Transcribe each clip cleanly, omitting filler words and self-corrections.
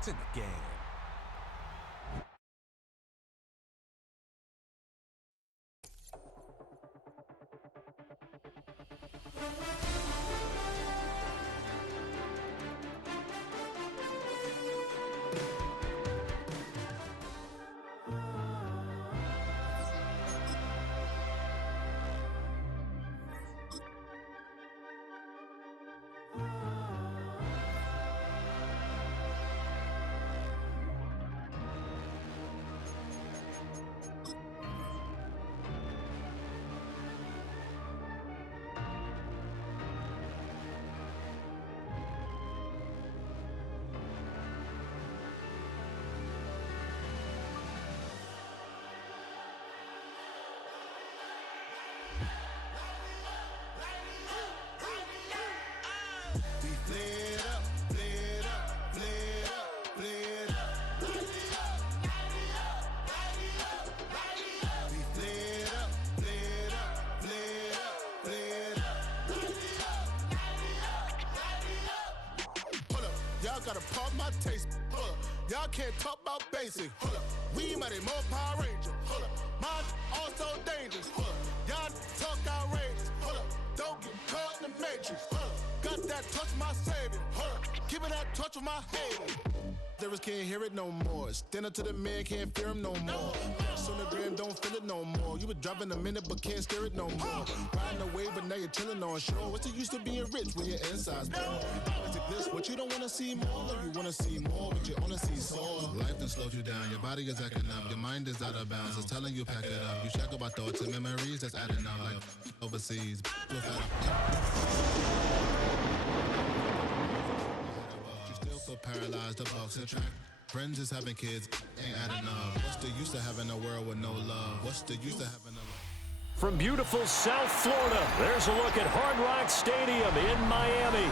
It's in the game. Gotta pump my taste. Hold up. Y'all can't talk about basic. Hold up. We mighty more Power Ranger. Hold up. Mine also dangerous. Hold up. Y'all talk outrageous. Hold up. Don't get caught in the matrix. Hold up. Got that touch of my savior. Hold up. Give it that touch of my hater. There can't hear it no more. Stand up to the man, can't fear him no more. Sonogram don't feel it no more. You were driving a minute but can't steer it no more. Riding away but now you're chilling on shore. What's the use of being rich when your inside's poor? Is it this what you don't wanna see more? No, you wanna see more, but you wanna see sore. Life done slowed you down. Your body is acting up. Your mind is out of bounds. It's telling you pack it up. You shackle by thoughts and memories that's adding up like overseas. So paralyzed, the box and track. Friends is having kids, ain't adding up. What's the use of having a world with no love? What's the use of having a love? From beautiful South Florida, there's a look at Hard Rock Stadium in Miami.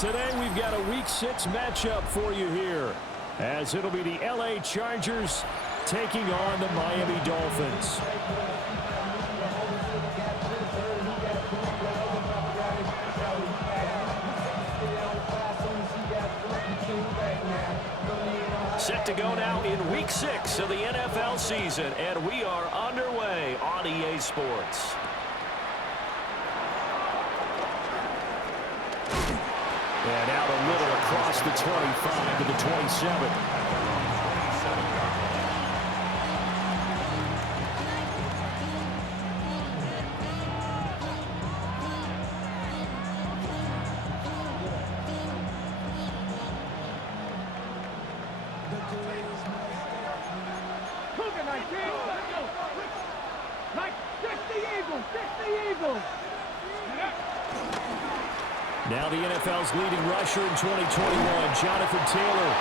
Today we've got a Week 6 matchup for you here, as it'll be the LA Chargers taking on the Miami Dolphins. Set to go now in Week 6 of the NFL season, and we are underway on EA Sports. And out a little across the 25 to the 27. Now the NFL's leading rusher in 2021, Jonathan Taylor.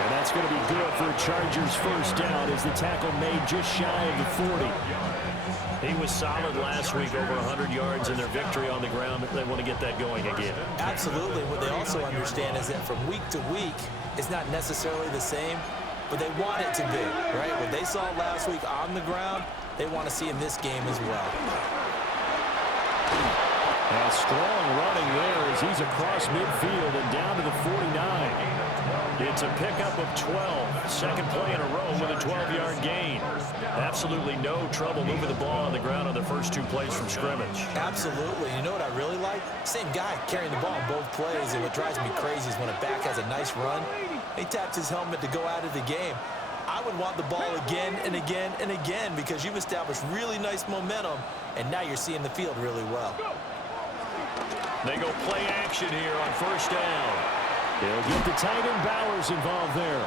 And that's going to be good for a Chargers first down as the tackle made just shy of the 40. He was solid last week, over 100 yards in their victory on the ground. They want to get that going again. Absolutely. What they also understand is that from week to week, it's not necessarily the same, but they want it to be, right? What they saw last week on the ground, they want to see in this game as well. And strong running there as he's across midfield and down to the 49. It's a pickup of 12. Second play in a row with a 12-yard gain. Absolutely no trouble moving the ball on the ground on the first two plays from scrimmage. Absolutely. You know what I really like? Same guy carrying the ball in both plays, and what drives me crazy is when a back has a nice run, he taps his helmet to go out of the game. I would want the ball again and again and again because you've established really nice momentum, and now you're seeing the field really well. They go play action here on first down. They'll get the tight end Bowers involved there.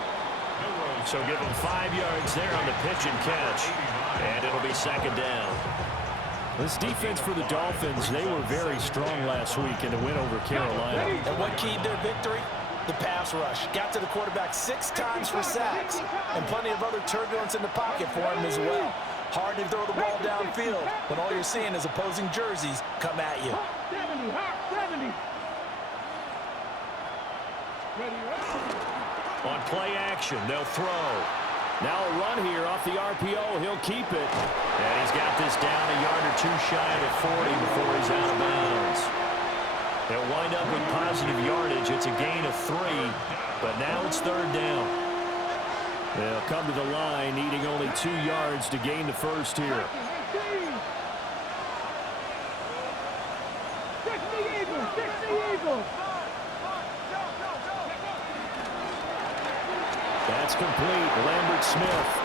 So give them 5 yards there on the pitch and catch. And it'll be second down. This defense for the Dolphins, they were very strong last week in the win over Carolina. And what keyed their victory? The pass rush. Got to the quarterback 6 times for sacks. And plenty of other turbulence in the pocket for him as well. Hard to throw the ball downfield when all you're seeing is opposing jerseys come at you. 70, hot 70. On play action, they'll throw. Now a run here off the RPO. He'll keep it. And he's got this down a yard or two shy of the 40 before he's out of bounds. They'll wind up up with positive yardage. It's a gain of 3, but now it's third down. They'll come to the line, needing only 2 yards to gain the first here. That's complete. Lambert Smith.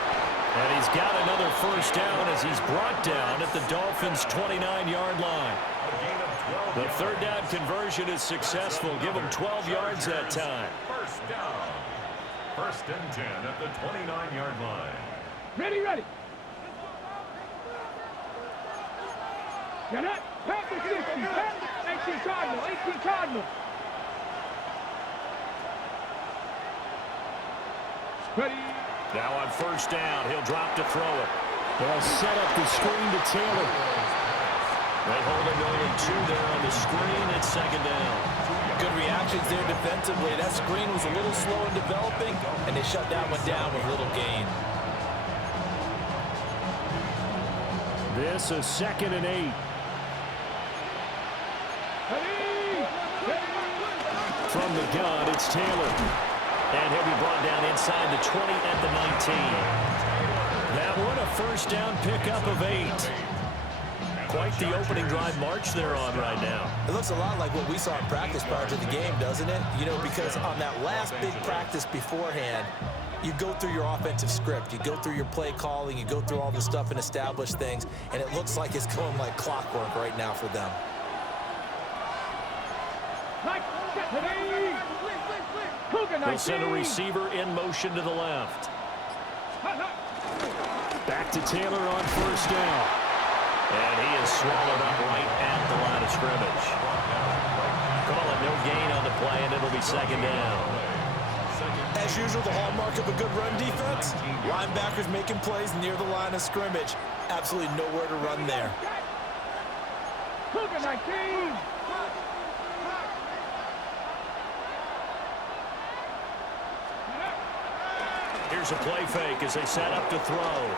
And he's got another first down as he's brought down at the Dolphins' 29-yard line. The third down conversion is successful. Give him 12 yards that time. First down. 1st and 10 at the 29-yard line. Ready. Get up. Pat the 60. Pat 18 Cardinal. 18 Cardinal. Ready. Now on first down, he'll drop to throw it. They'll set up the screen to Taylor. They hold him only 2 there on the screen. It's second down. Good reactions there defensively. That screen was a little slow in developing, and they shut that one down with little gain. This is 2nd and 8. From the gun, it's Taylor. And he'll be brought down inside the 20 at the 19. That one a first down pickup of 8. Quite the opening drive march they're on right now. It looks a lot like what we saw in practice prior to the game, doesn't it? You know, because on that last big practice beforehand, you go through your offensive script, you go through your play calling, you go through all the stuff and establish things, and it looks like it's going like clockwork right now for them. They'll send a receiver in motion to the left. Back to Taylor on first down. And he is swallowed up right at the line of scrimmage. Call it no gain on the play, and it'll be second down. As usual, the hallmark of a good run defense, linebackers making plays near the line of scrimmage. Absolutely nowhere to run there. Here's a play fake as they set up to throw.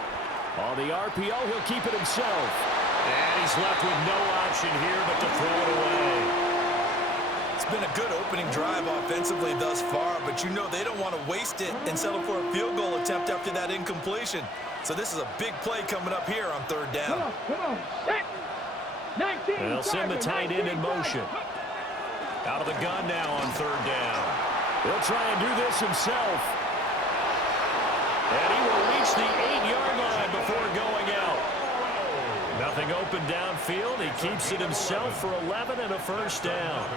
On the RPO, he'll keep it himself. And he's left with no option here but to throw it away. It's been a good opening drive offensively thus far, but you know they don't want to waste it and settle for a field goal attempt after that incompletion. So this is a big play coming up here on third down. Come on. Set. 19. They'll send the tight end in motion. Out of the gun now on third down. He'll try and do this himself. And he will reach the 8-yard line before going out. Nothing open downfield. He keeps it himself for 11 and a first down.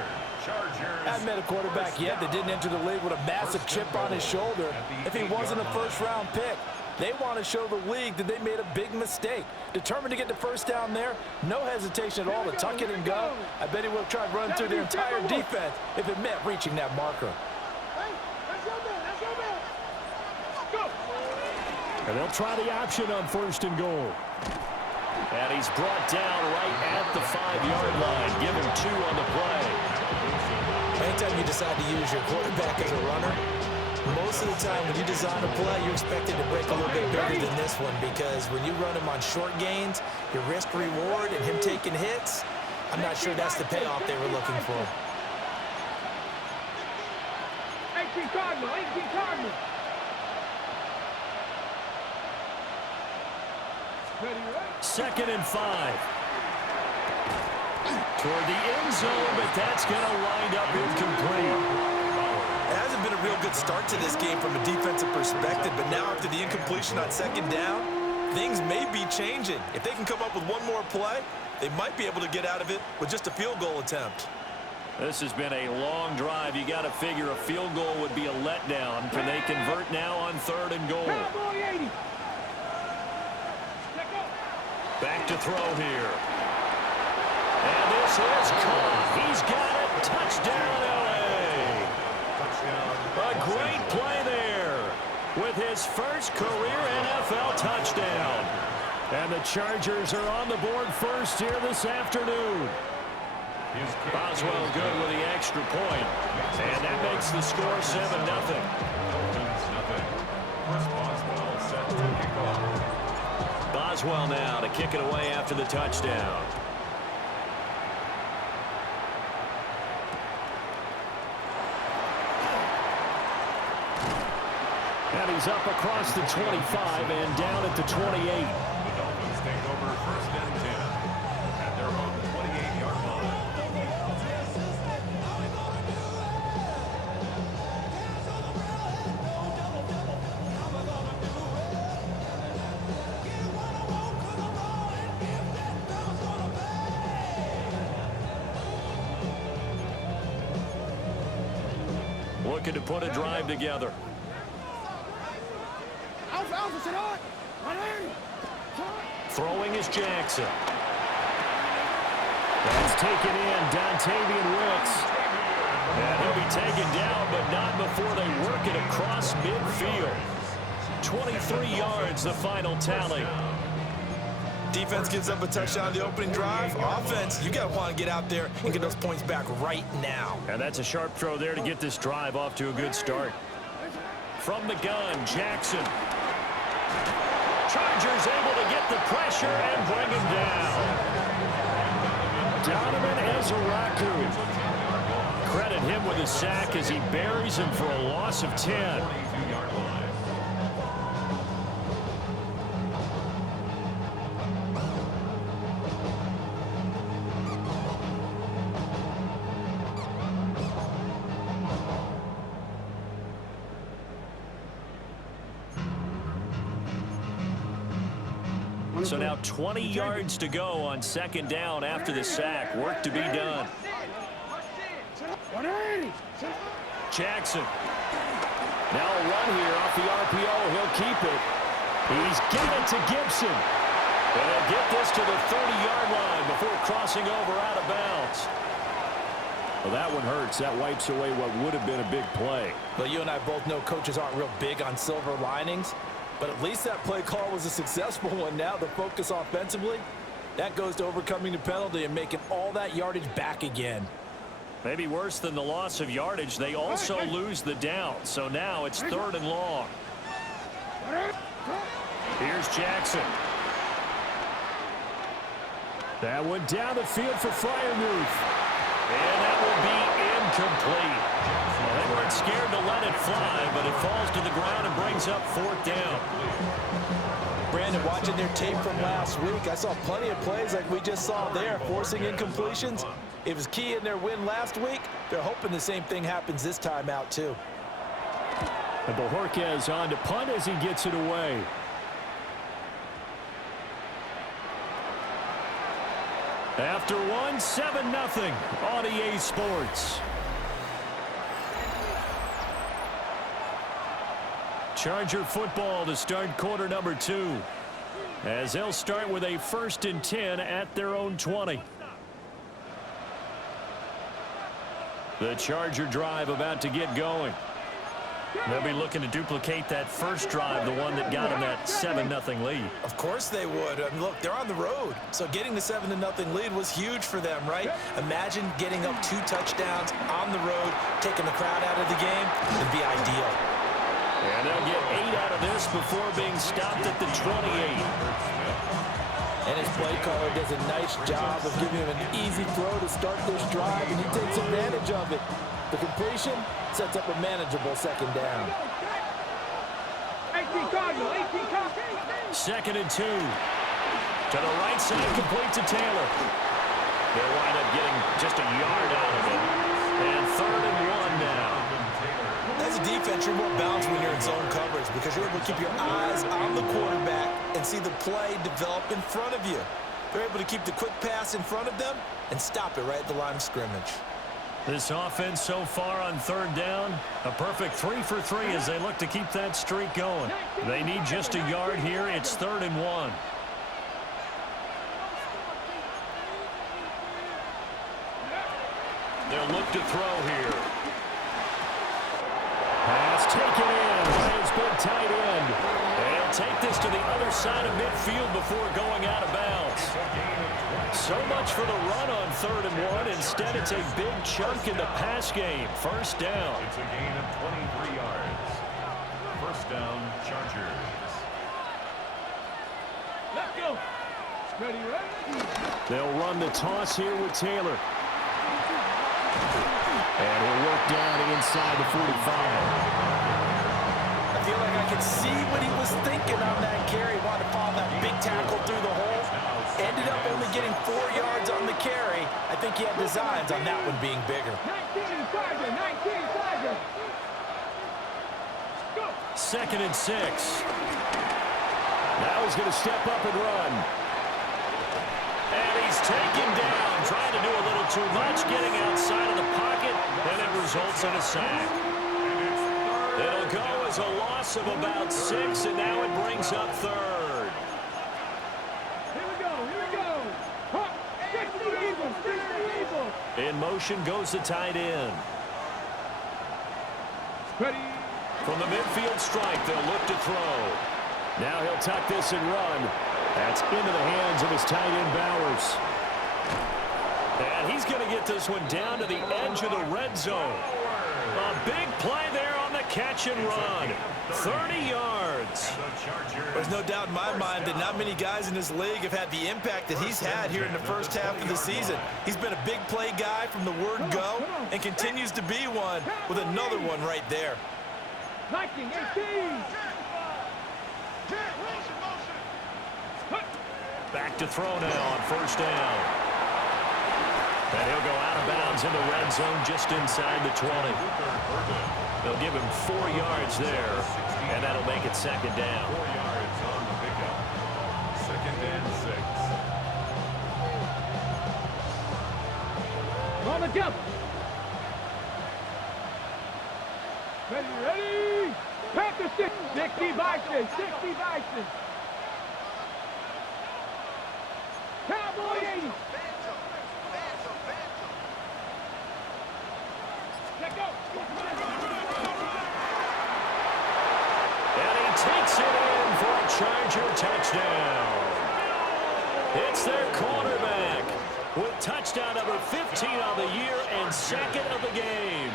I haven't met a quarterback yet that didn't enter the league with a massive chip on his shoulder if he wasn't a first-round pick. They want to show the league that they made a big mistake. Determined to get the first down there, no hesitation at all to tuck it and go. I bet he would have tried running through the entire defense if it meant reaching that marker. And they'll try the option on first and goal. And he's brought down right at the 5-yard line. Give him 2 on the play. Anytime you decide to use your quarterback as a runner, most of the time when you design a play, you're expected to break a little bit bigger than this one, because when you run him on short gains, your risk-reward and him taking hits, I'm not sure that's the payoff they were looking for. 18 Cardinal. Second and 5. Toward the end zone, but that's going to wind up incomplete. It hasn't been a real good start to this game from a defensive perspective, but now after the incompletion on second down, things may be changing. If they can come up with one more play, they might be able to get out of it with just a field goal attempt. This has been a long drive. You got to figure a field goal would be a letdown. Can they convert now on third and goal? Back to throw here. And this is caught. He's got it. Touchdown, L.A. A great play there with his first career NFL touchdown. And the Chargers are on the board first here this afternoon. Boswell good with the extra point. And that makes the score 7-0. Boswell now to kick it away after the touchdown. And he's up across the 25 and down at the 28. The Dolphins take over 1st and 10 at their own 28-yard line. Looking to put a drive together. Throwing is Jackson. That's taken in, Dontavian Wicks. And he'll be taken down, but not before they work it across midfield. 23 yards, the final tally. Defense gives up a touchdown on the opening drive. Offense, you got to want to get out there and get those points back right now. And that's a sharp throw there to get this drive off to a good start. From the gun, Jackson. Chargers able to get the pressure and bring him down. Donovan Ezeraku. Credit him with a sack as he buries him for a loss of 10. So now 20 yards to go on 2nd down after the sack. Work to be done. Jackson. Now a run here off the RPO. He'll keep it. He's got it to Gibson. And he'll get this to the 30-yard line before crossing over out of bounds. Well, that one hurts. That wipes away what would have been a big play. Well, you and I both know coaches aren't real big on silver linings. But at least that play call was a successful one. Now the focus offensively, that goes to overcoming the penalty and making all that yardage back again. Maybe worse than the loss of yardage, they also lose the down. So now it's 3rd and long. Here's Jackson. That went down the field for Freiermuth. And that will be incomplete. Well, they weren't scared to let it fly, but it falls to the ground and brings up 4th down. Brandon, watching their tape from last week, I saw plenty of plays like we just saw there, forcing incompletions. It was key in their win last week. They're hoping the same thing happens this time out, too. And Bojorquez on to punt as he gets it away. After one, 7-0 on EA Sports. Charger football to start quarter number 2. As they'll start with a 1st and 10 at their own 20. The Charger drive about to get going. They'll be looking to duplicate that first drive, the one that got them that 7-0 lead. Of course they would. I mean, look, they're on the road. So getting the 7-0 lead was huge for them, right? Imagine getting up 2 touchdowns on the road, taking the crowd out of the game. It'd be ideal. And they'll get 8 out of this before being stopped at the 28. And his play caller does a nice job of giving him an easy throw to start this drive, and he takes advantage of it. The completion sets up a manageable 2nd down. 2nd and 2. To the right side, complete to Taylor. They'll wind up getting just a yard out of it. And 3rd and 1 now. As a defense, you're more balanced when you're in zone coverage because you're able to keep your eyes on the quarterback and see the play develop in front of you. They're able to keep the quick pass in front of them and stop it right at the line of scrimmage. This offense so far on 3rd down, a perfect 3 for 3 as they look to keep that streak going. They need just a yard here. It's 3rd and 1. They'll look to throw here. Pass taken in by his big tight end. They'll take this to the other side of midfield before going out of bounds. So much for the run on 3rd and 1. Instead, it's a big chunk in the pass game. 1st down. It's a gain of 23 yards. 1st down, Chargers. Let's go. Ready, right? They'll run the toss here with Taylor. And he'll work down inside the 45. I feel like I could see what he was thinking on that carry. Wanted to follow that big tackle through the hole. Ended up only getting 4 yards on the carry. I think he had designs on that one being bigger. 19 Charger, 19 Charger. Go. 2nd and 6. Now he's going to step up and run. And he's taken down, trying to do a little too much, getting outside of the pocket, and it results in a sack. It'll go as a loss of about 6, and now it brings up 3rd. Here we go, here we go. Huh. 60 Eagles, 60 Eagles. In motion goes the tight end. Ready. From the midfield strike, they'll look to throw. Now he'll tuck this and run. That's into the hands of his tight end, Bowers. And he's going to get this one down to the edge of the red zone. A big play there on the catch and run. 30 yards. There's no doubt in my mind that not many guys in this league have had the impact that he's had here in the first half of the season. He's been a big play guy from the word go and continues to be one with another one right there. 19, 18. Back to throw now on 1st down. And he'll go out of bounds in the red zone just inside the 20. They'll give him 4 yards there, and that'll make it 2nd down. 4 yards on the pickup. 2nd and 6. All together. Ready, ready. Panther 60 Bison, 60 Bison. Cowboy 80. Let go. And he takes it in for a Charger touchdown. It's their quarterback with touchdown number 15 on the year and 2nd of the game.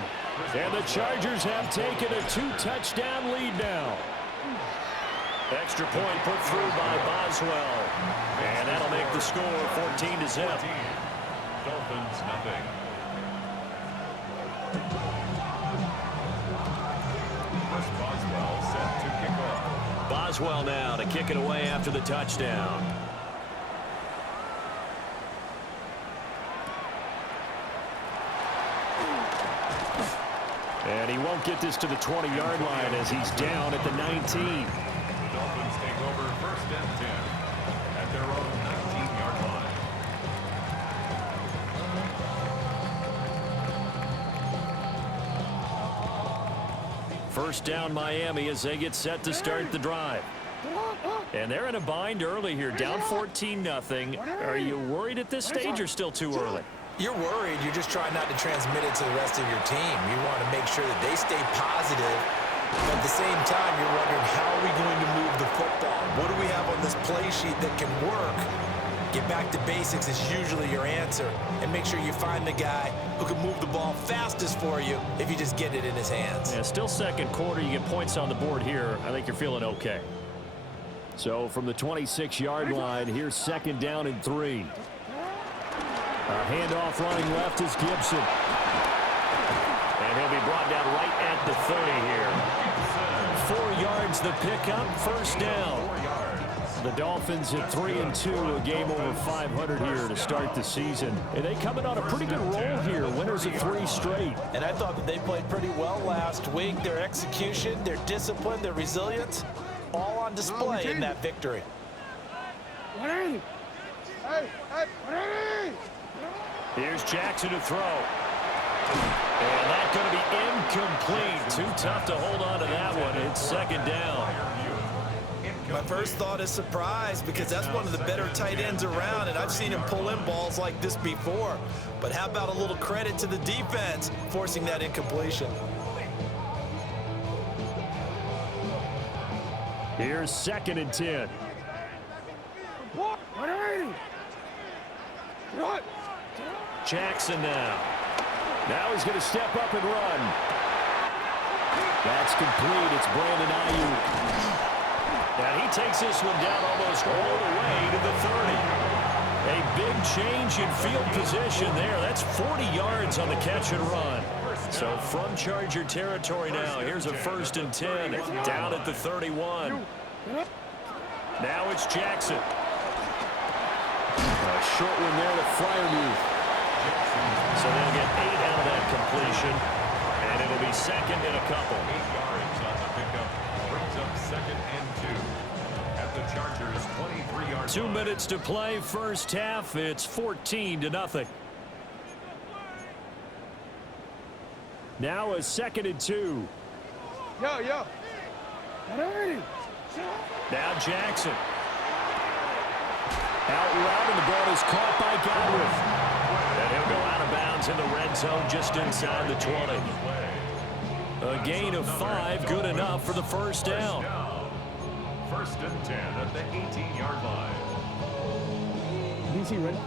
And the Chargers have taken a 2-touchdown lead now. Extra point put through by Boswell. And that'll make the score 14-0. Dolphins, nothing. Chris Boswell set to kick off. Boswell now to kick it away after the touchdown. And he won't get this to the 20-yard line as he's down at the 19. The Dolphins take over 1st and 10 at their own 19-yard line. First down Miami as they get set to start the drive. And they're in a bind early here, down 14-0. Are you worried at this stage or still too early? You're worried. You're just trying not to transmit it to the rest of your team. You want to make sure that they stay positive. But at the same time, you're wondering, how are we going to move the football? What do we have on this play sheet that can work? Get back to basics is usually your answer. And make sure you find the guy who can move the ball fastest for you if you just get it in his hands. Yeah, still 2nd quarter. You get points on the board here. I think you're feeling okay. So from the 26-yard line, here's 2nd down and 3. A handoff running left is Gibson. And he'll be brought down right at the 30 here. 4 yards the pickup, 1st down. The Dolphins at 3-2, a game over 500 here to start the season. And they coming on a pretty good roll here, winners of 3 straight. And I thought that they played pretty well last week. Their execution, their discipline, their resilience, all on display in that victory. Here's Jackson to throw. And that's going to be incomplete. Too tough to hold on to that one. It's 2nd down. My first thought is surprise, because that's one of the better tight ends around, and I've seen him pull in balls like this before. But how about a little credit to the defense forcing that incompletion? Here's 2nd and 10. Jackson now. Now he's going to step up and run. That's complete. It's Brandon Ayuk. And he takes this one down almost all the way to the 30. A big change in field position there. That's 40 yards on the catch and run. So from Charger territory now, here's a 1st and 10 down at the 31. Now it's Jackson. A short one there to Fryermuth. So they'll get 8 out of that completion, and it'll be 2nd and a couple. 8 yards on the pickup. Brings up 2nd and 2 at the Chargers' 23-yard line. 2 minutes to play, first half. It's 14-0. Now a 2nd and 2. Yo. Now Jackson. Out route, and the ball is caught by Godwin. And he'll go out of bounds in the red zone just inside the 20. A gain of 5, good enough for the first down. 1st and 10 at the 18-yard line. DC ready?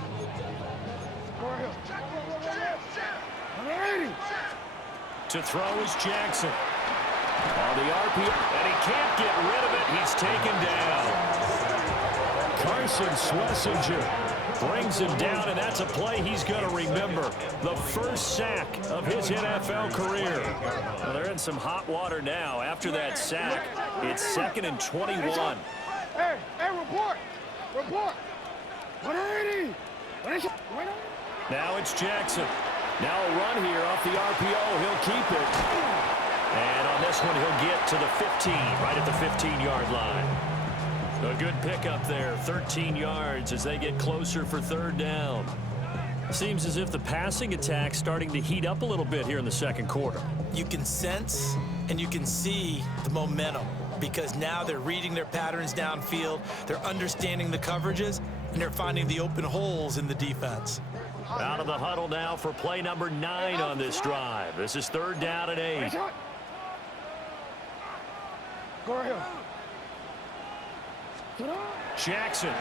To throw is Jackson. On the RPO, and he can't get rid of it. He's taken down. Carson Schlesinger brings him down, and that's a play he's going to remember. The first sack of his NFL career. Well, they're in some hot water now. After that sack, it's 2nd and 21. Hey, report. 180. Now it's Jackson. Now a run here off the RPO. He'll keep it. And on this one, he'll get to the 15, right at the 15-yard line. A good pickup there, 13 yards as they get closer for 3rd down. Seems as if the passing attack's starting to heat up a little bit here in the 2nd quarter. You can sense and you can see the momentum because now they're reading their patterns downfield, they're understanding the coverages, and they're finding the open holes in the defense. Out of the huddle now for play number 9 on this drive. This is 3rd down and 8. Go ahead. Jackson.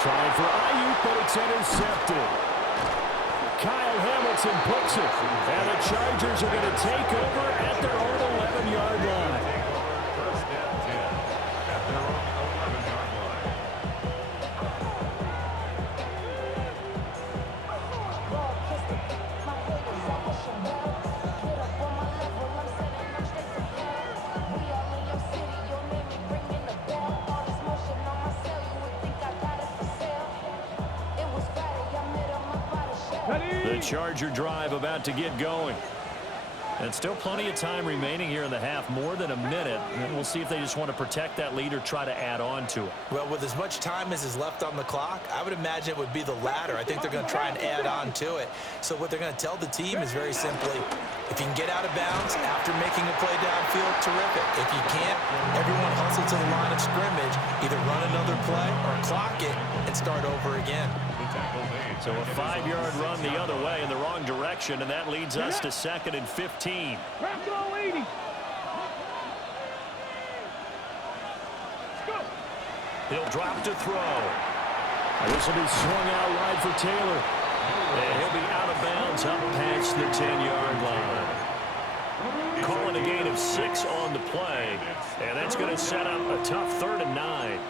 Trying for Ayuk, but it's intercepted. Kyle Hamilton puts it. And the Chargers are going to take over at their own 11-yard line. 1st and 10 at their own 11-yard line. The Charger drive about to get going. And still plenty of time remaining here in the half, more than a minute. And we'll see if they just want to protect that lead or try to add on to it. Well, with as much time as is left on the clock, I would imagine it would be the latter. I think they're going to try and add on to it. So what they're going to tell the team is very simply, if you can get out of bounds after making a play downfield, terrific. If you can't, everyone hustle to the line of scrimmage, either run another play or clock it and start over again. So a 5-yard run the other way in the wrong direction, and that leads us to 2nd and 15. Crack all 80. He'll drop to throw. And this will be swung out wide for Taylor. And he'll be out of bounds up past the 10-yard line. Calling a gain of 6 on the play, and that's going to set up a tough 3rd and 9.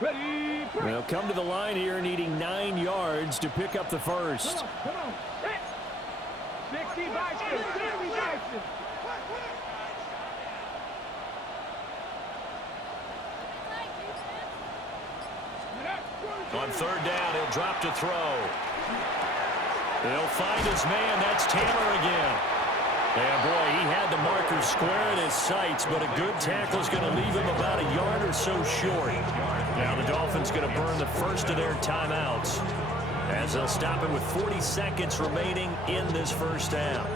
Ready. They'll come to the line here needing 9 yards to pick up the first. Come on. 60 Bison. 60 Bison. On 3rd down, he'll drop to throw. They'll find his man. That's Taylor again. And boy, he had the marker square in his sights, but a good tackle is going to leave him about a yard or so short. Now the Dolphins going to burn the first of their timeouts as they'll stop it with 40 seconds remaining in this first down.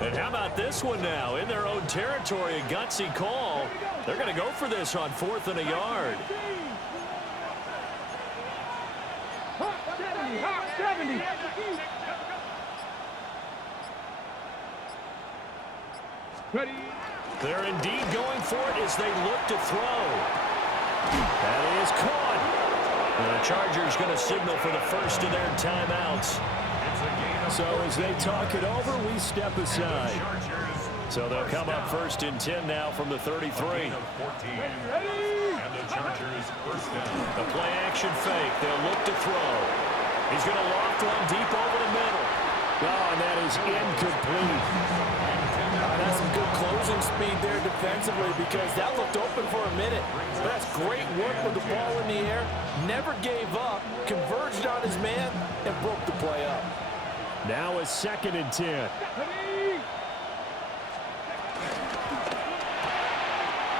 And how about this one now? In their own territory, a gutsy call. They're going to go for this on 4th and a yard. Hot 70. Ready. They're indeed going for it as they look to throw. That is caught. And the Chargers going to signal for the first of their timeouts. So as they talk it over, we step aside. So they'll come up first and 10 now from the 33. And the Chargers first down. The play action fake. They'll look to throw. He's going to loft one deep over the middle. Oh, and that is incomplete. That's some good closing speed there defensively because that looked open for a minute. But that's great work with the ball in the air. Never gave up, converged on his man, and broke the play up. Now a 2nd and 10.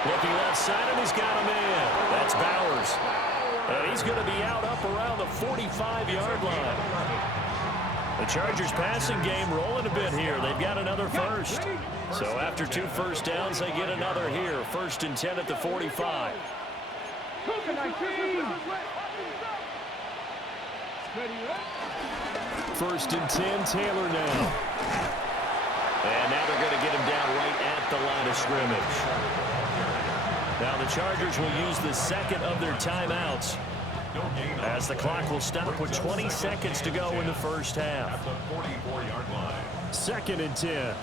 Looking left side, and he's got a man. That's Bowers. And he's going to be out up around the 45-yard line. The Chargers passing game rolling a bit here. They've got another first. So after 2 first downs, they get another here. 1st and 10 at the 45. First and 10, Taylor now. And now they're going to get him down right at the line of scrimmage. Now the Chargers will use the second of their timeouts as the clock will stop with 20 seconds to go in the first half. At the 44-yard line. 2nd and 10.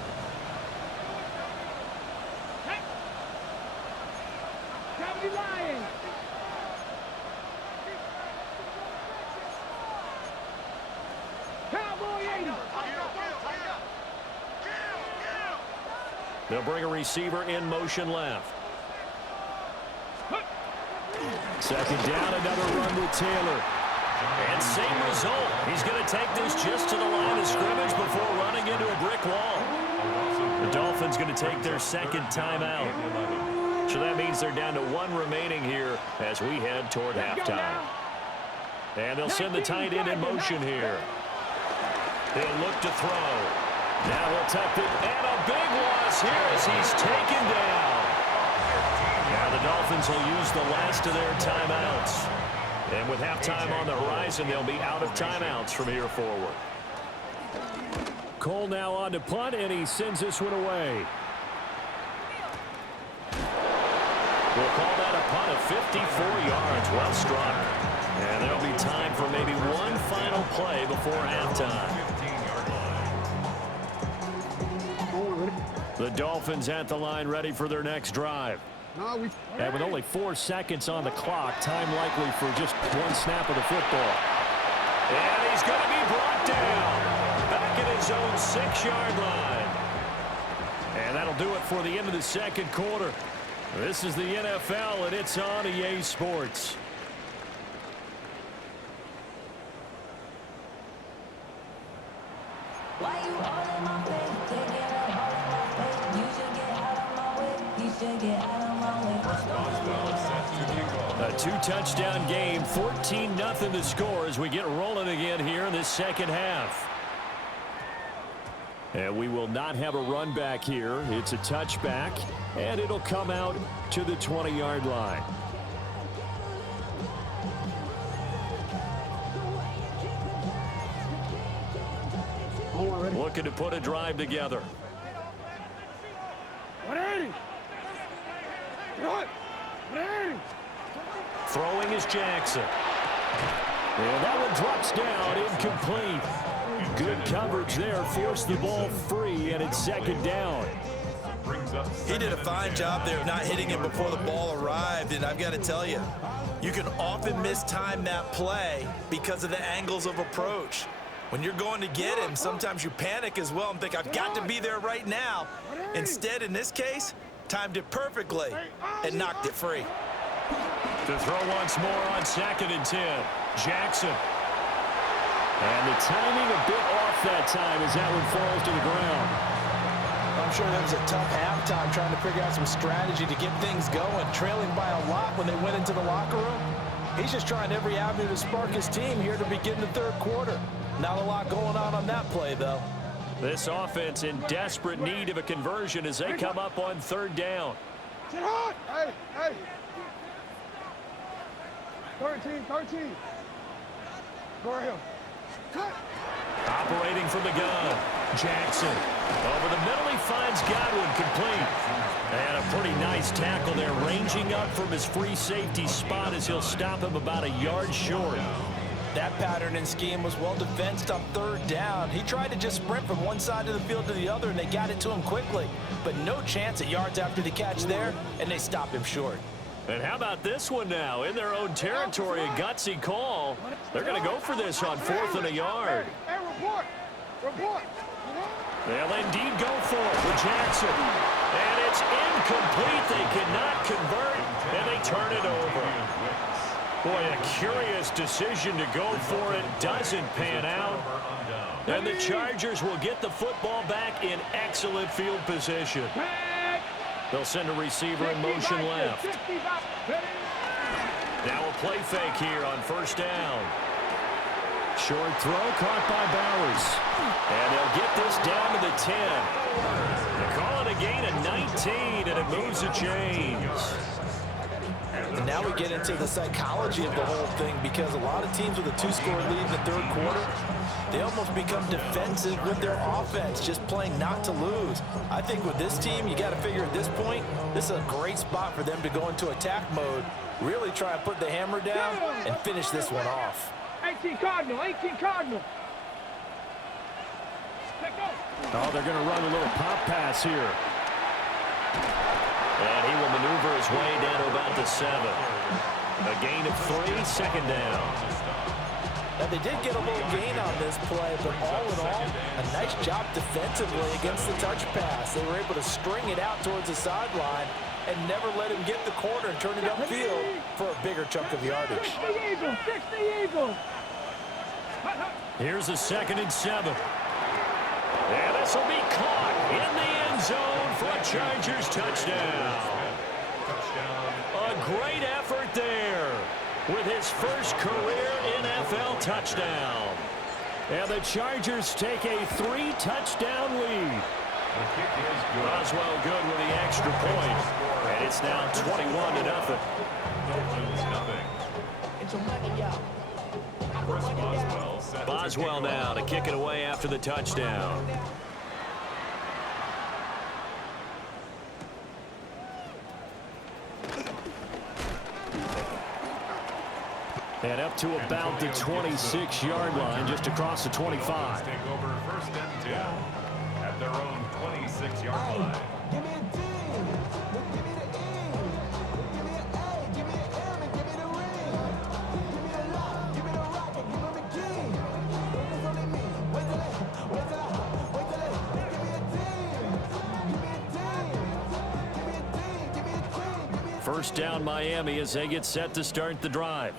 They'll bring a receiver in motion left. 2nd down, another run with Taylor. And same result. He's going to take this just to the line of scrimmage before running into a brick wall. The Dolphins going to take their 2nd timeout. So that means they're down to 1 remaining here as we head toward halftime. And they'll send the tight end in motion here. They'll look to throw. Now he'll tuck it, and a big loss here as he's taken down. Now the Dolphins will use the last of their timeouts. And with halftime on the horizon, they'll be out of timeouts from here forward. Cole now on to punt, and he sends this one away. We'll call that a punt of 54 yards. Well struck. And there'll be time for maybe one final play before halftime. The Dolphins at the line ready for their next drive. And with only 4 seconds on the clock, time likely for just one snap of the football. And he's going to be brought down back at his own 6-yard line. And that'll do it for the end of the 2nd quarter. This is the NFL, and it's on EA Sports. Why you all in my face? Taking it all in my face. You should get out of my way. You should get out of my way. A 2-touchdown game, 14-0 the score as we get rolling again here in this 2nd half. And we will not have a run back here. It's a touchback, and it'll come out to the 20-yard line. Looking to put a drive together. Throwing is Jackson. And that one drops down, incomplete. Good coverage there, forced the ball free, and it's 2nd down. He did a fine job there of not hitting him before the ball arrived, and I've got to tell you, you can often mistime that play because of the angles of approach. When you're going to get him, sometimes you panic as well and think, I've got to be there right now. Instead, in this case, timed it perfectly and knocked it free. To throw once more on 2nd and 10. Jackson. And the timing a bit off that time as that one falls to the ground. I'm sure that was a tough halftime trying to figure out some strategy to get things going, trailing by a lot when they went into the locker room. He's just trying every avenue to spark his team here to begin the 3rd quarter. Not a lot going on that play, though. This offense in desperate need of a conversion as they come up on 3rd down. Sit hard. Hey. 13. Go ahead. Cut. Operating from the gun. Jackson. Over the middle, he finds Godwin, complete. And a pretty nice tackle there, ranging up from his free safety spot as he'll stop him about a yard short. That pattern and scheme was well defensed on third down. He tried to just sprint from one side of the field to the other, and they got it to him quickly. But no chance at yards after the catch there, and they stop him short. And how about this one now? In their own territory, a gutsy call. They're going to go for this on 4th and a yard. Hey, report. Report. They'll indeed go for it with Jackson. And it's incomplete. They cannot convert, and they turn it over. Boy, a curious decision to go for it. Doesn't pan out. And the Chargers will get the football back in excellent field position. They'll send a receiver in motion left. Now a play fake here on 1st down. Short throw caught by Bowers. And they'll get this down to the 10. They call it a gain of 19, and it moves the chains. And now we get into the psychology of the whole thing, because a lot of teams with a 2-score lead in the third quarter, they almost become defensive with their offense, just playing not to lose. I think with this team, you got to figure at this point, this is a great spot for them to go into attack mode, really try and put the hammer down and finish this one off. 18 Cardinal, 18 Cardinal. Oh, they're going to run a little pop pass here. And he will maneuver his way down to about the 7. A gain of 3, 2nd down. Now, they did get a little gain on this play, but all in all, a nice job defensively against the touch pass. They were able to string it out towards the sideline and never let him get the corner and turn it upfield for a bigger chunk of yardage. 60 Eagles, 60 Eagles. Here's a 2nd and 7. And this will be caught in the end zone for a Chargers touchdown. A great effort there with his first career NFL touchdown. And the Chargers take a 3-touchdown lead. Boswell good with the extra point. And it's now 21-0. Boswell now to kick it away after the touchdown. And up to about the 26-yard line, just across the 25. Take over 1st and 10 at their own 26-yard line. Give me a D. Give me the E. Give me an A. Give me an M. And give me the ring. Give me the lock. Give me the rocket. Give me the key. It's only me. Wait till it. Give me a team. Give me a team. Give me a team. Give me a team. 1st down Miami as they get set to start the drive.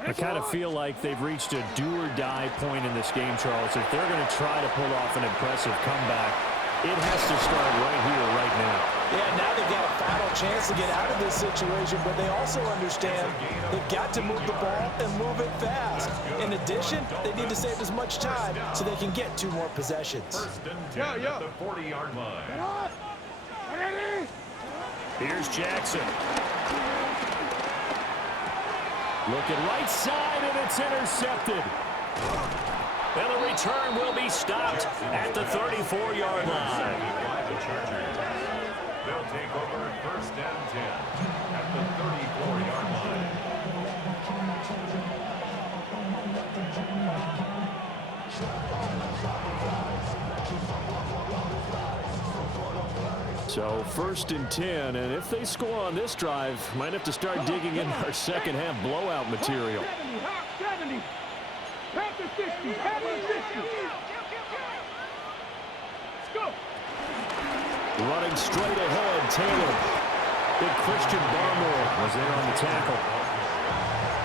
I kind of feel like they've reached a do-or-die point in this game, Charles. If they're going to try to pull off an impressive comeback, it has to start right here, right now. Yeah, now they've got a final chance to get out of this situation, but they also understand they've got to move the ball and move it fast. In addition, they need to save as much time so they can get 2 more possessions. 1st and 10 at the 40-yard line. Here's Jackson. Looking right side, and it's intercepted. And the return will be stopped at the 34-yard line. They'll take over 1st and 10 at the 34-yard line. So 1st and 10, and if they score on this drive, might have to start digging into our second half blowout material. 70. Panther 60. Panther 60. Let's go. Running straight ahead, Taylor. Big Christian Barmore was there on the tackle.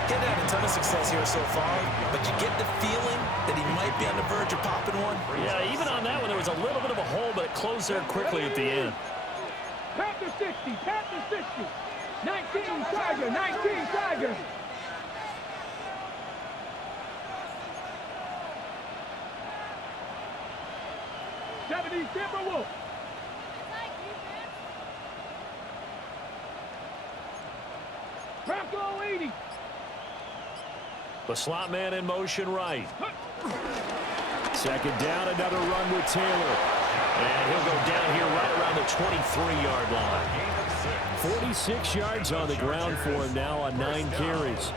He's had a ton of success here so far, but you get the feeling that he might be on the verge of popping one. Yeah, even on that one, there was a little bit of a hole, but it closed there quickly at the end. Panther 60. Panther 60. 19 Tiger. 19 Tiger. '70s Timberwolf. Bronco 80. The slot man in motion right. 2nd down, another run with Taylor. And he'll go down here right around the 23-yard line. 46 yards on the ground for him now on 9 carries.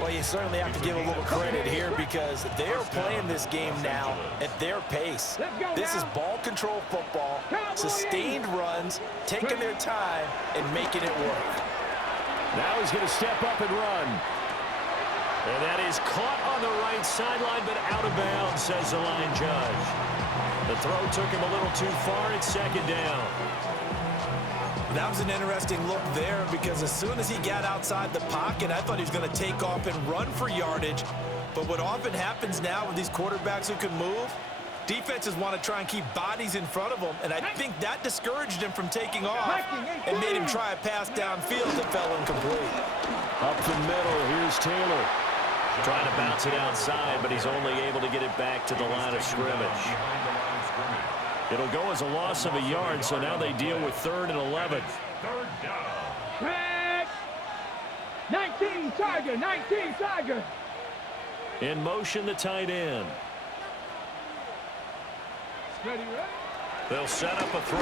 Well, you certainly have to give a little credit here because they're playing this game now at their pace. This is ball control football, sustained runs, taking their time, and making it work. Now he's going to step up and run. And that is caught on the right sideline, but out of bounds, says the line judge. The throw took him a little too far. It's 2nd down. That was an interesting look there because as soon as he got outside the pocket, I thought he was going to take off and run for yardage. But what often happens now with these quarterbacks who can move, defenses want to try and keep bodies in front of them, and I think that discouraged him from taking off and made him try a pass downfield that fell incomplete. Up the middle, here's Taylor. Trying to bounce it outside, but he's only able to get it back to the line of scrimmage. It'll go as a loss of a yard, so now they deal with 3rd and 11. 3rd down. Back. 19, Tiger, 19, Tiger. In motion, the tight end. Ready, right? They'll set up a throw.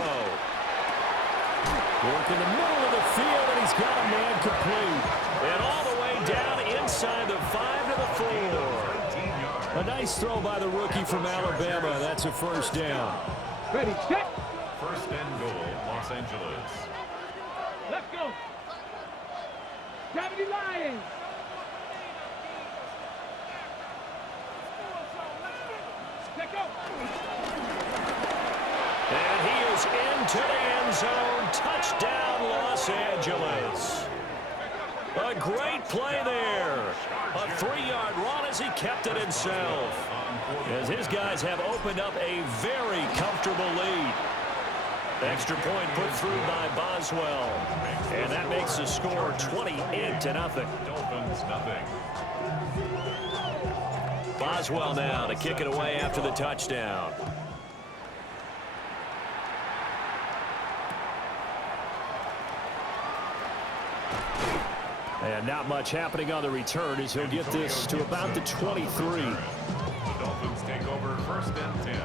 Work in the middle of the field, and he's got a man complete. And all the way down inside the 5 to the 4. A nice throw by the rookie from Alabama. That's a 1st down. Ready, set. 1st and goal, Los Angeles. Let's go. Gravity Lions. Let's go. And he is into the end zone. Touchdown, Los Angeles. A great play there. A 3-yard run as he kept it himself. As his guys have opened up a very comfortable lead. Extra point put through by Boswell. And that makes the score 28-0. Dolphins, nothing. Boswell now to kick it away after the touchdown. And not much happening on the return as he'll get this to about the 23. The Dolphins take over 1st and 10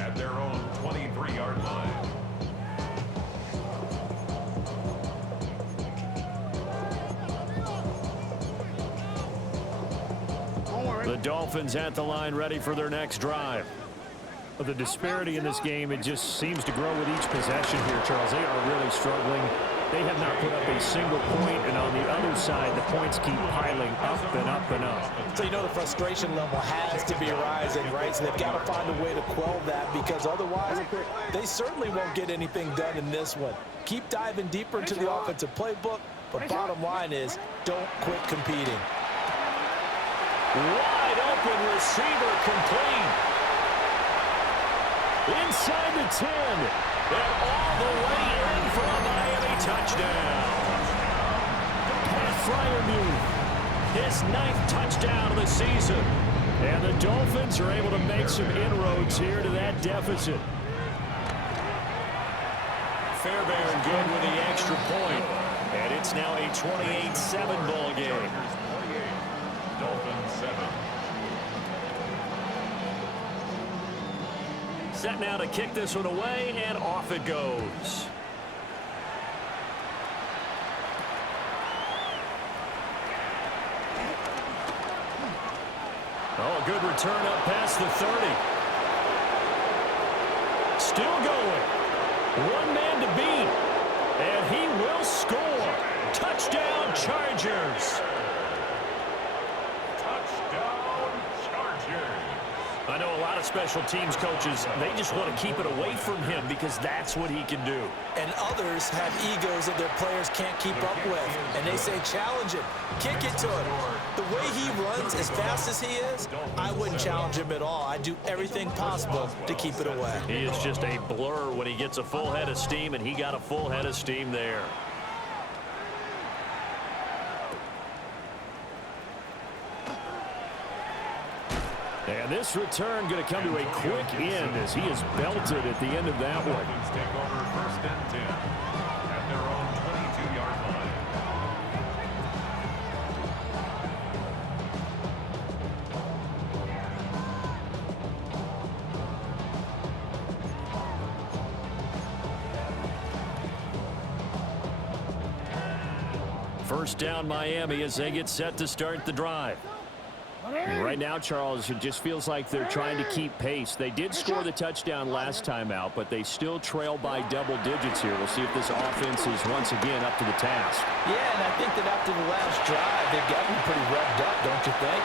at their own 23-yard line. The Dolphins at the line ready for their next drive. The disparity in this game, it just seems to grow with each possession here, Charles. They are really struggling. They have not put up a single point, and on the other side, the points keep piling up and up and up. So you know the frustration level has to be rising, right? So they've got to find a way to quell that because otherwise they certainly won't get anything done in this one. Keep diving deeper into the offensive playbook, but bottom line is don't quit competing. Wide open receiver complete. Inside the 10. And all the way in for a Miami touchdown. Pat Freiermuth, his 9th touchdown of the season. And the Dolphins are able to make some inroads here to that deficit. Fairbairn good with the extra point. And it's now a 28-7 ball game. Dolphins 7. Set now to kick this one away, and off it goes. Oh, good return up past the 30. Still going. One man to beat. And he will score. Touchdown, Chargers. I know a lot of special teams coaches, they just want to keep it away from him because that's what he can do. And others have egos that their players can't keep up with. And they say, challenge him, kick it to him. The way he runs as fast as he is, I wouldn't challenge him at all. I'd do everything possible to keep it away. He is just a blur when he gets a full head of steam, and he got a full head of steam there. And this return going to come to a quick end as he is belted at the end of that one. Dolphins take over 1st and 10 at their own 22-yard line. First down Miami as they get set to start the drive. Right now, Charles, it just feels like they're trying to keep pace. They did score the touchdown last time out, but they still trail by double digits here. We'll see if this offense is once again up to the task. Yeah, and I think that after the last drive, they've gotten pretty revved up, don't you think?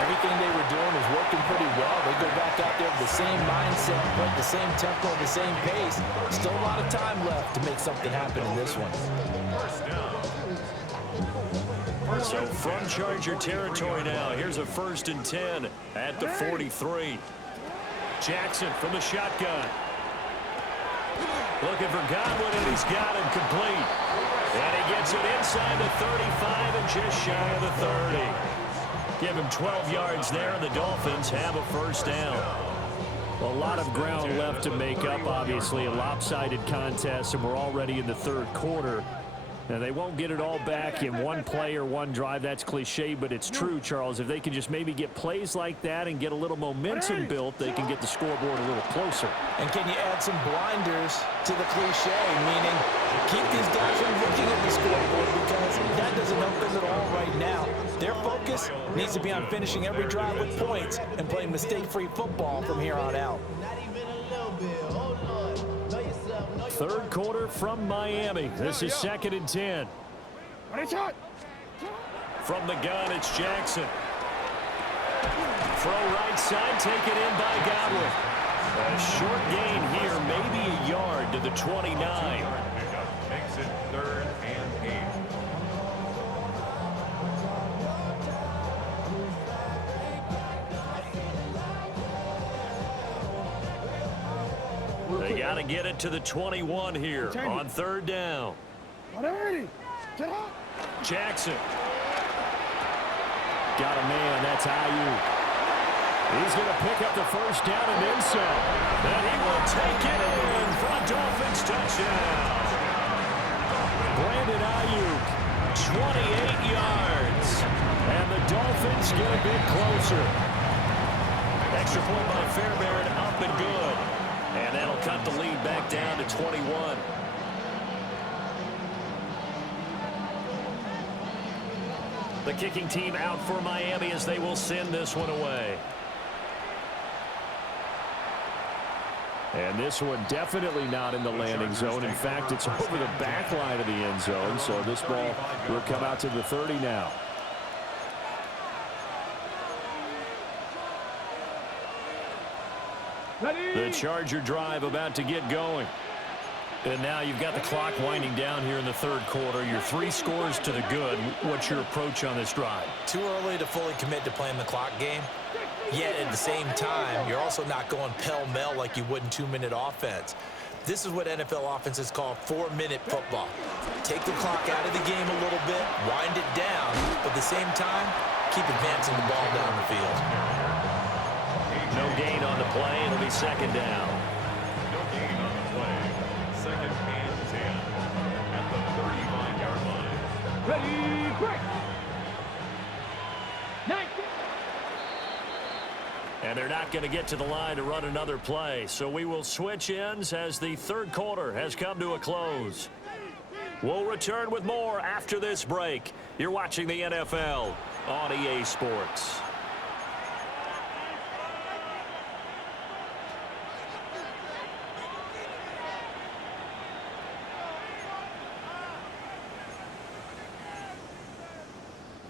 Everything they were doing is working pretty well. They go back out there with the same mindset, put the same tempo, the same pace. Still a lot of time left to make something happen in this one. First down. So from Charger territory now, here's a 1st and 10 at the 43. Jackson from the shotgun. Looking for Godwin, and he's got him complete. And he gets it inside the 35 and just shy of the 30. Give him 12 yards there, and the Dolphins have a 1st down. A lot of ground left to make up, obviously. A lopsided contest, and we're already in the 3rd quarter. Now, they won't get it all back in one play or one drive. That's cliche, but it's true, Charles. If they can just maybe get plays like that and get a little momentum built, they can get the scoreboard a little closer. And can you add some blinders to the cliche, meaning keep these guys from looking at the scoreboard, because that doesn't help them at all right now. Their focus needs to be on finishing every drive with points and playing mistake-free football from here on out. 3rd quarter from Miami. This is 2nd and 10. From the gun, it's Jackson. Throw right side, taken in by Godwin. A short gain here, maybe a yard to the 29. Makes it 3rd and 8. They got to get it to the 21 here on 3rd down. Jackson. Got a man, that's Ayuk. He's going to pick up the 1st down and then some. And he will take it in for a Dolphins touchdown. Brandon Ayuk, 28 yards. And the Dolphins get a bit closer. Extra point by Fairbairn, up and good. And that'll cut the lead back down to 21. The kicking team out for Miami as they will send this one away. And this one definitely not in the landing zone. In fact, it's over the back line of the end zone. So this ball will come out to the 30 now. The Charger drive about to get going. And now you've got the clock winding down here in the 3rd quarter. Your 3 scores to the good. What's your approach on this drive? Too early to fully commit to playing the clock game. Yet at the same time, you're also not going pell-mell like you would in 2-minute offense. This is what NFL offenses call 4-minute football. Take the clock out of the game a little bit, wind it down, but at the same time, keep advancing the ball down the field. No gain on the play. It'll be 2nd down. No gain on the play. 2nd and 10 at the 35-yard line. Ready, break. 19. And they're not going to get to the line to run another play. So we will switch ends as the 3rd quarter has come to a close. We'll return with more after this break. You're watching the NFL on EA Sports.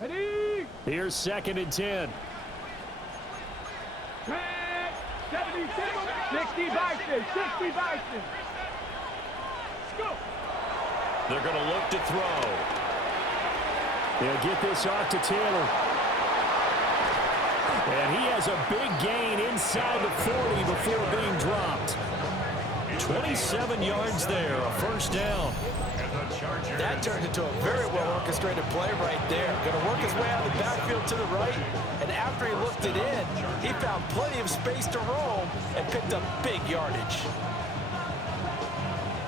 Ready. Here's 2nd and 10. 76, 60 Bison, 60 Bison. Go. They're going to look to throw. They'll get this off to Taylor. And he has a big gain inside the 40 before being dropped. 27 yards there, a 1st down. That turned into a very well-orchestrated play right there. Going to work his way out of the backfield to the right, and after he looked it in, he found plenty of space to roam and picked up big yardage.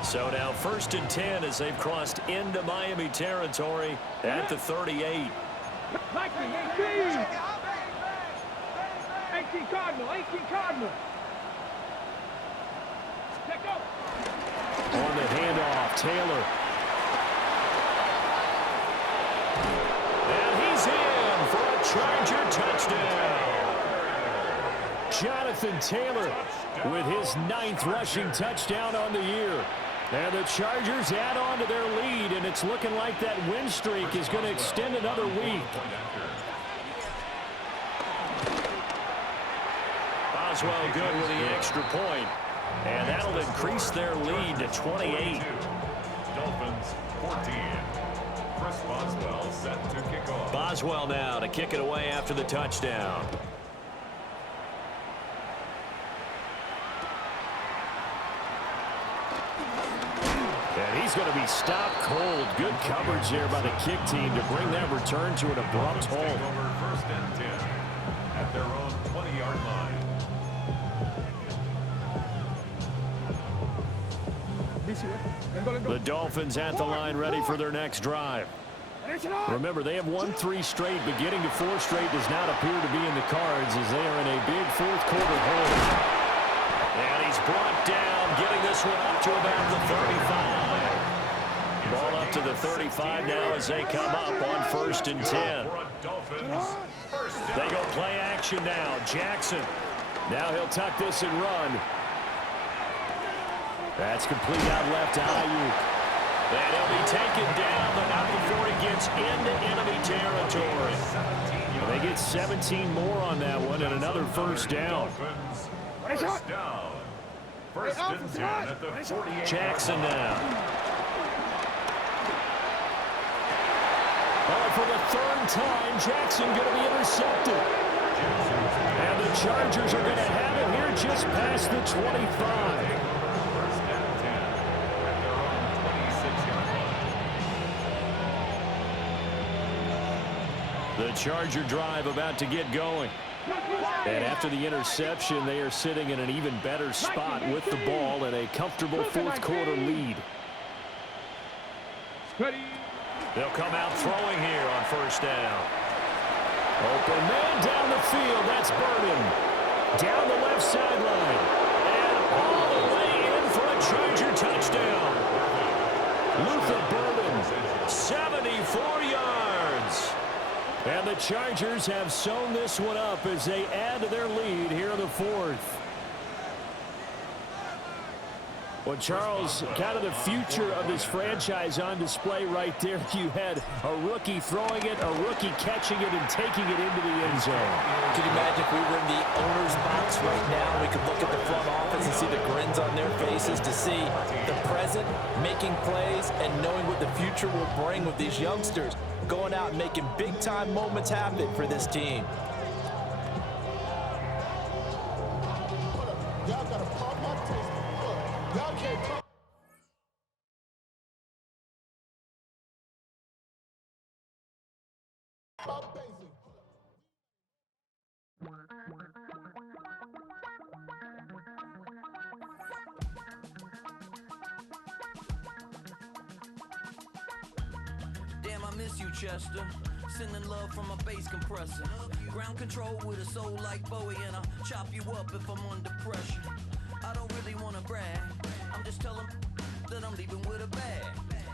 So now 1st and 10 as they've crossed into Miami territory at the 38. 18 Cardinal, 18 Cardinal. Let go. On the handoff, Taylor. touchdown. Jonathan Taylor with his 9th rushing touchdown on the year. And the Chargers add on to their lead, and it's looking like that win streak is going to extend another week. Boswell good with the extra point, and that'll increase their lead to 28. Dolphins 14. Chris Boswell set to kick off. Boswell now to kick it away after the touchdown. And he's going to be stopped cold. Good coverage there by the kick team to bring that return to an abrupt halt. Over 1st and 10 at their own 20-yard line. The Dolphins at the line ready for their next drive. Remember, they have won 3 straight, but getting to 4 straight does not appear to be in the cards as they are in a big 4th quarter hole. And he's brought down, getting this one up to about the 35. Ball up to the 35 now as they come up on 1st and 10. They go play action now. Jackson. Now he'll tuck this and run. That's complete out left to Ayuk. And he'll be taken down, but not before he gets into enemy territory. And they get 17 more on that one and another 1st down. First down. 1st and 10 at the 48. Jackson now. Oh, for the 3rd time, Jackson going to be intercepted. And the Chargers are going to have it here just past the 25. The Charger drive about to get going. And after the interception, they are sitting in an even better spot with the ball and a comfortable 4th quarter lead. They'll come out throwing here on 1st down. Open man down the field. That's Burden. Down the left sideline. And all the way in for a Charger touchdown. Luther Burden, 74 yards. And the Chargers have sewn this one up as they add to their lead here in the 4th. Well, Charles, kind of the future of this franchise on display right there. You had a rookie throwing it, a rookie catching it, and taking it into the end zone. Can you imagine if we were in the owner's box right now? We could look at the front office and see the grins on their faces to see the present, making plays, and knowing what the future will bring with these youngsters going out and making big-time moments happen for this team. Y'all gotta pop my taste. Y'all can't talk about basic. Damn, I miss you, Chester. Sending love from a bass compressor. Ground control with a soul like Bowie, and I'll chop you up if I'm under pressure. I don't really want to brag. I'm just telling that I'm leaving with a bag.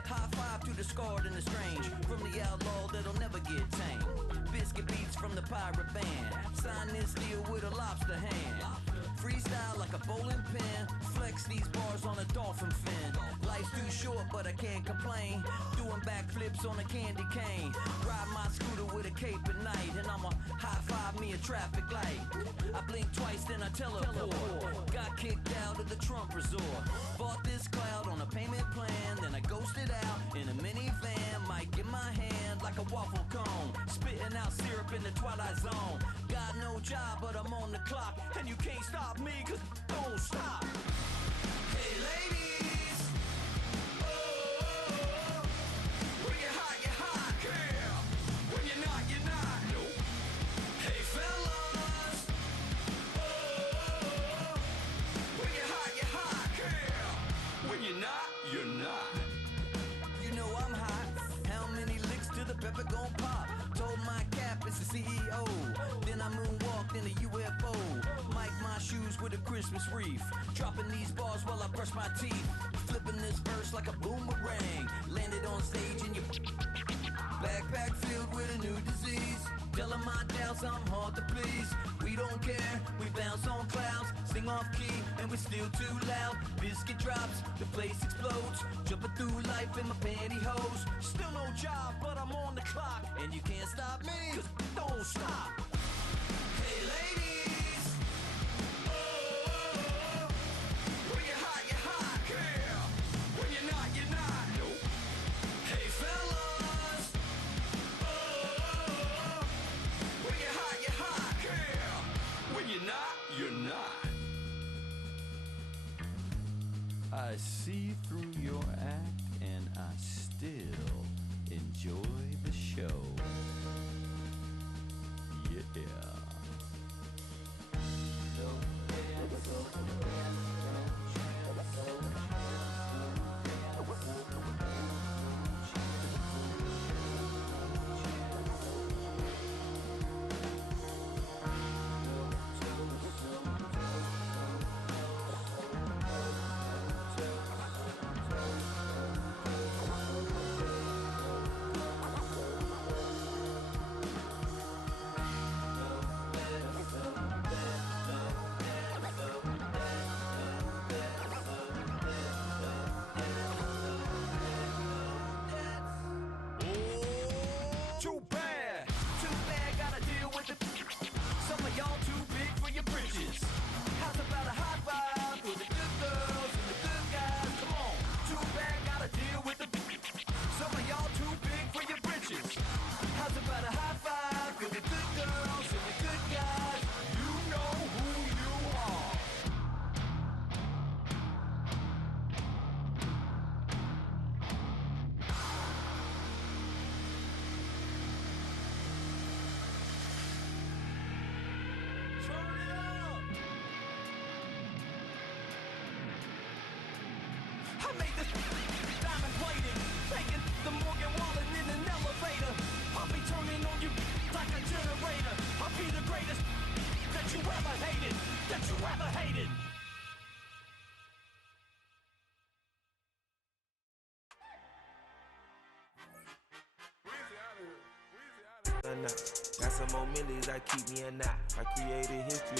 High five to the scarred and the strange. From the outlaw that'll never get tamed. Biscuit beats from the pirate band. Sign this deal with a lobster hand. Freestyle like a bowling pin. Flex these bars on a dolphin fin. Life's too short, but I can't complain. Doing backflips on a candy cane. Ride my scooter with a cape at night. And I'ma high five me a traffic light. I blink twice, then I teleport. Got kicked out of the Trump resort. Bought this cloud on a payment plan. Then I ghosted out in a minivan. Mic in my hand like a waffle cone. Spitting out syrup in the twilight zone. Got no job, but I'm on the clock. And you can't stop me, cause don't stop. Hey ladies, oh, when you're hot, girl. When you're not, nope. Hey fellas, oh, when you're hot, girl. When you're not, you're not. You know I'm hot. How many licks till the pepper gon' pop? Told my cap it's the CEO. Then I moonwalked in a UFO. Mic my shoes with a Christmas wreath. Dropping these bars while I brush my teeth. Flipping this verse like a boomerang. Landed on stage in your backpack filled with a new disease. Tell 'em my doubts, I'm hard to please. We don't care, we bounce on clouds. Sing off key, and we're still too loud. Biscuit drops, the place explodes. Jumping through life in my pantyhose. Still no job, but I'm on the clock. And you can't stop me, 'cause don't stop. Hey ladies, oh, when you're hot, yeah. When you're not, you're not. Nope. Hey fellas, oh, when you're hot, yeah. When you're not, you're not. I see through your act and I still enjoy the show. Yeah. Too bad, gotta deal with it. Some of y'all too big for your britches. How's about a hot vibe for the good girls and the good guys? Come on, too bad, gotta deal with it. Some of y'all too big for your britches. How's about a high five for the good girls and the good guys? You know who you are. I made this diamond plated, taking the Morgan Wallen in an elevator. I'll be turning on you like a generator. I'll be the greatest that you ever hated, that you ever hated. Got some more millies that keep me a knot. I created history.